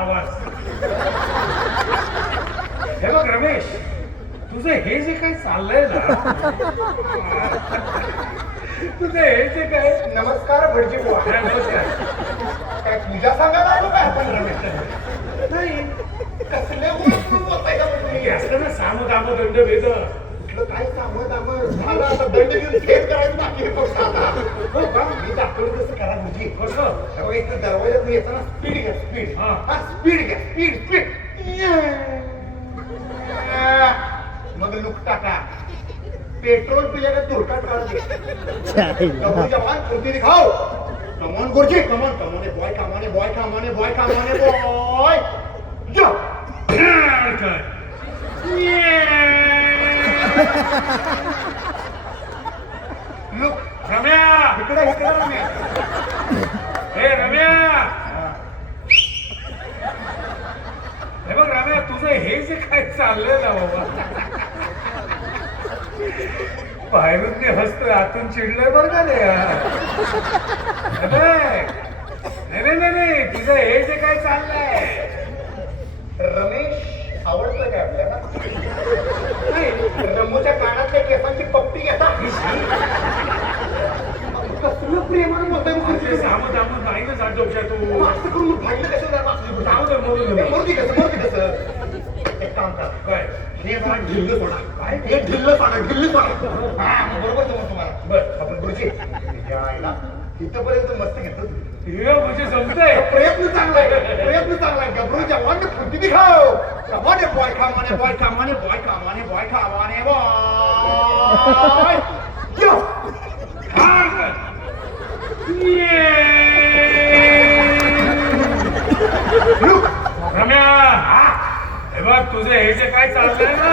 आवाज. हे बघ रमेश, तुझं हे जे काही चाललंय ना, तुझं हे जे काय. नमस्कार भटजी बुवा. नमस्कार. काय पूजा सांगायला आलो काय आपण रमेश? नाही कसले बोलताय का हे तुम्ही? असतं ना, साम दाम दंड भेद. कुठलं काय सामं दामं झालं आता दंड घेऊन खेळ करायचं बाकी आहे फक्त आता. हो का? मी दाखवलं तसं करा गुरुजी. कसं? हे बघा इथं दरवाज्यात येताना स्पीड घ्या स्पीड. हा. हा स्पीड घ्या स्पीड स्पीड. मग लुक टाका. पेट्रोल पिल्याला तुरकाट काढते. जवान फुर्ती दिखाओ. कमॉन गुरुजी come on come on boy come on boy come on boy come on boy. जो लुक रम्या, इकडे इकडे रम्या. हे रम्या, हे बघ रम्या, तुझं हे जे काय चाललंय ना बाबा, बाहेरून ते हसतोय, आतून चिडलंय बरं का ते. नाही नाही नाही, तुझं हे जे काय चाललंय. रमेश आवडतं काय आपल्याला? नाही रमूच्या कानातल्या केसांची पप्पी घेता. कसलं प्रेमानं बोलतोय मग ते साम दाम नाही ना जात डोक्यात तू. असं करून फाडलं कसं जरा वाचली जाऊ दे, मरू दे. मोरती कसं एक काम करा काय? हे जरा ढिल्ल सोडा. काय हे ढिल्ल सोडा ढिल्ल सोडा. हा बरोबर समज तुम्हाला. बर. आपण गुरुजी आईला इथपर्यंत मस्त घेतो. हे म्हणजे जमतंय. प्रयत्न चांगला आहे प्रयत्न चांगला आहे. गबरू जवान फुटी दिखाओ. कमाने बॉय कमाने बॉय कमाने बॉय कमाने बॉय कमाने बॉय. यो हार कर. लुक रम्या, हे बघ तुझं हे जे काय चाललंय ना,